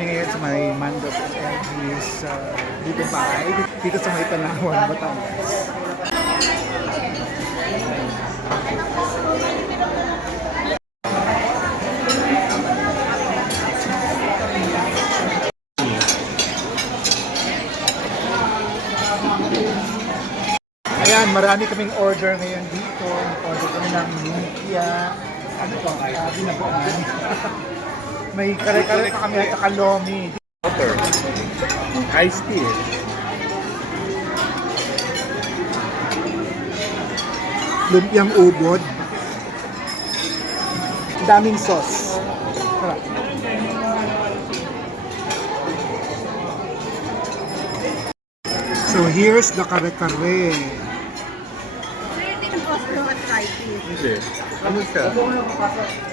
kami ngayon sa may Mandos and Elvis dito bahay, dito sa may Tanawan, Batangas. Ayan, marami kaming order ngayon dito. Order kami ng lumpia. Ano to? Binagoan. May kare-kare pa kami at saka lomi. Water. Iced tea. Lumpiang ubod. Daming sauce. Sarap. So here's the kare-kare. Hindi. Ano siya?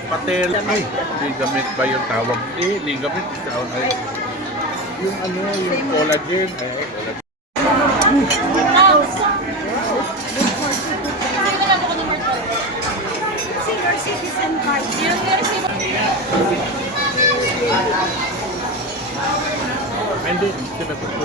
Patel. Ay. Ligamit ba yung tawag? Ligamit. Yung ano, yung collagen. Collagen. Senior citizen card. Hindi. Sinagot ko.